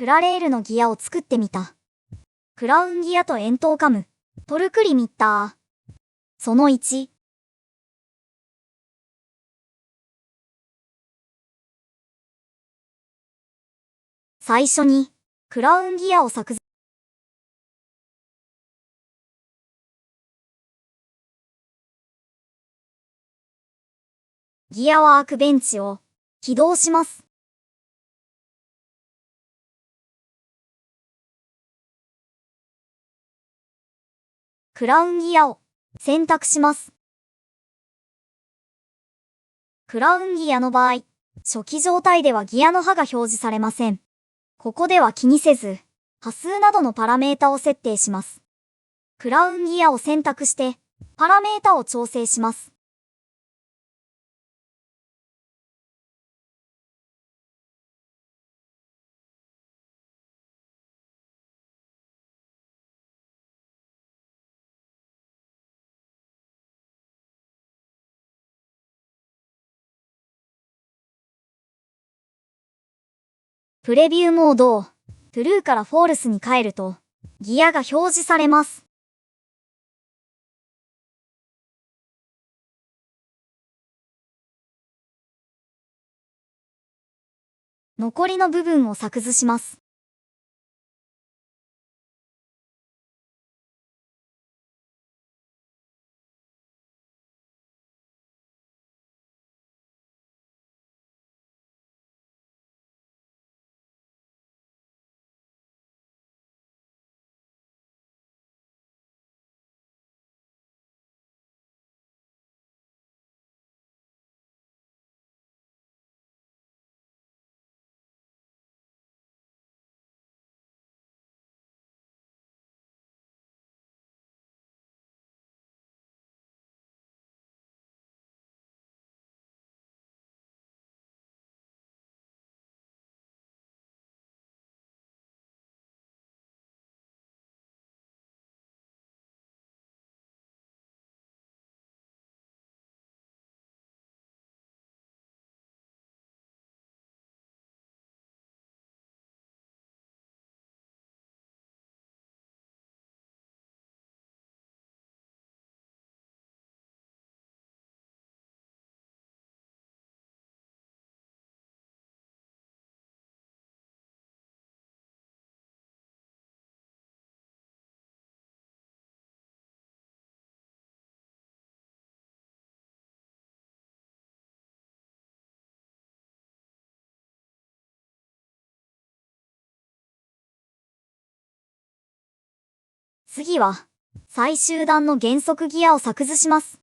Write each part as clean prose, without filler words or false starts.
プラレールのギアを作ってみた。クラウンギアとエントーカム、トルクリミッター。その1。最初に、クラウンギアを作図。ギアワークベンチを起動します。クラウンギアを選択します。クラウンギアの場合、初期状態ではギアの刃が表示されません。ここでは気にせず、波数などのパラメータを設定します。クラウンギアを選択して、パラメータを調整します。プレビューモードを True から False に変えると、ギアが表示されます。残りの部分を作図します。次は、最終段の減速ギアを作図します。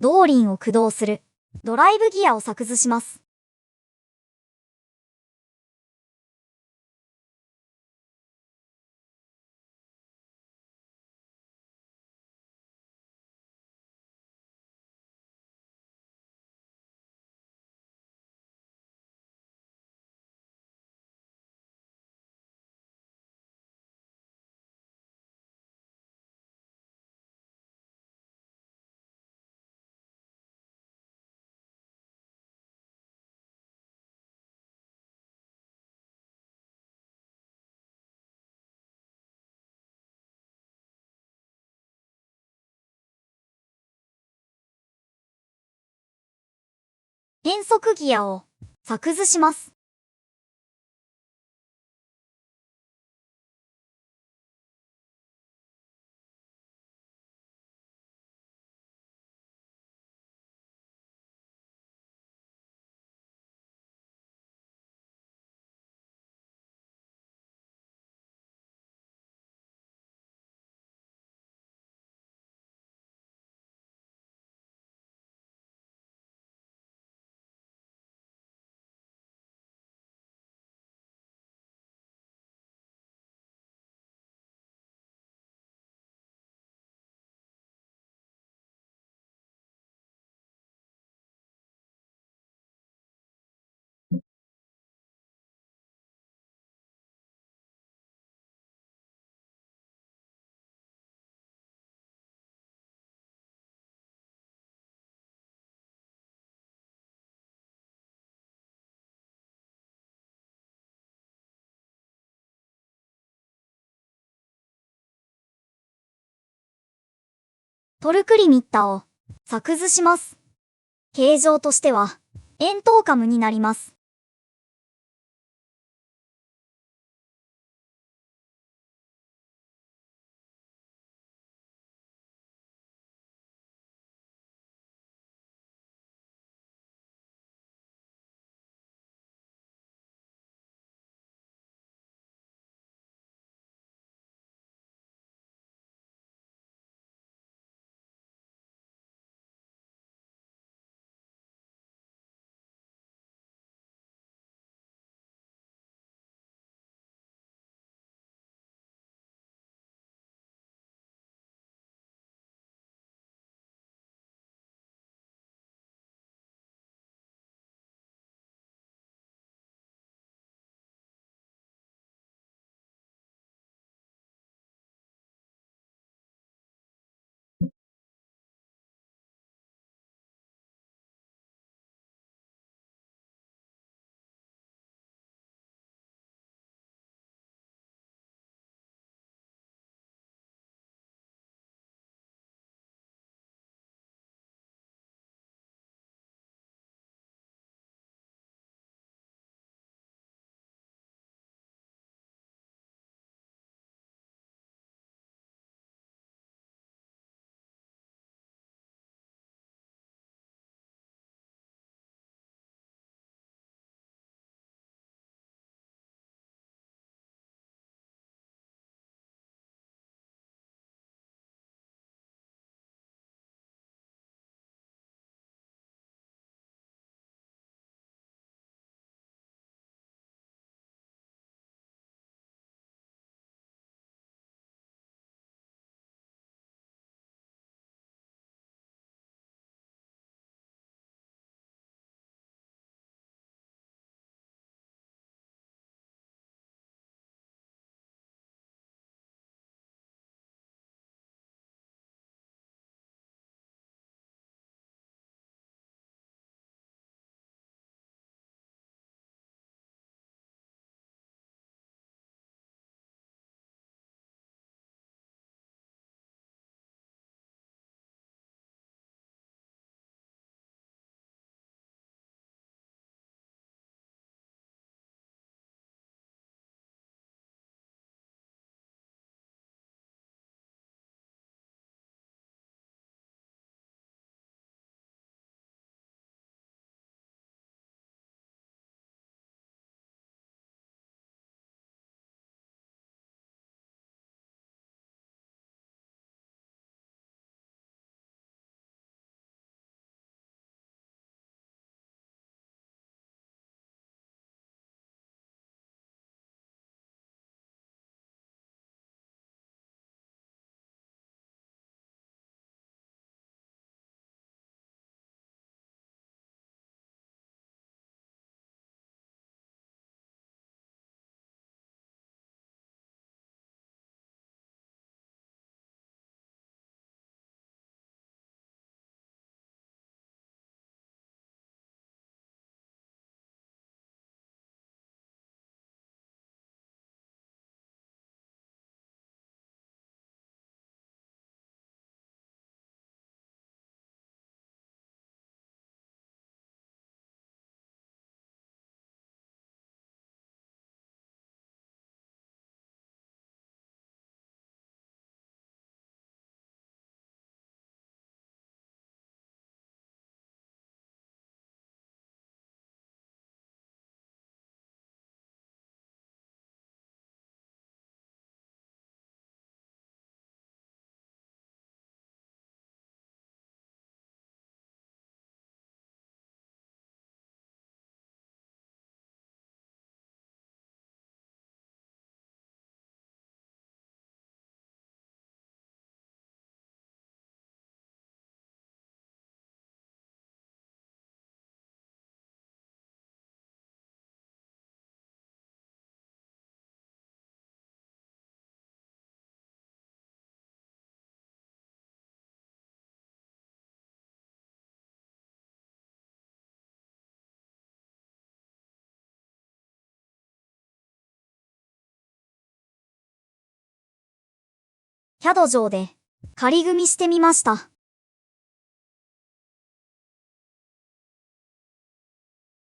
動輪を駆動するドライブギアを作図します。変速ギアを作図します。トルクリミッタを作図します。形状としては円筒カムになります。CAD 上で仮組みしてみました。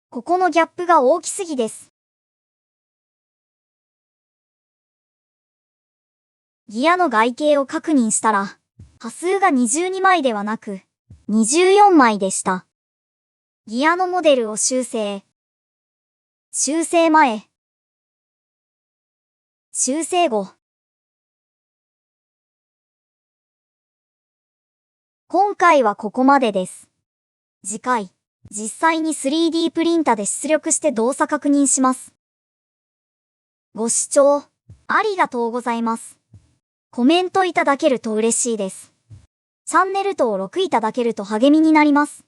ここのギャップが大きすぎです。ギアの外形を確認したら、波数が22枚ではなく、24枚でした。ギアのモデルを修正。修正前。修正後。今回はここまでです。次回、実際に 3D プリンタで出力して動作確認します。ご視聴ありがとうございます。コメントいただけると嬉しいです。チャンネル登録いただけると励みになります。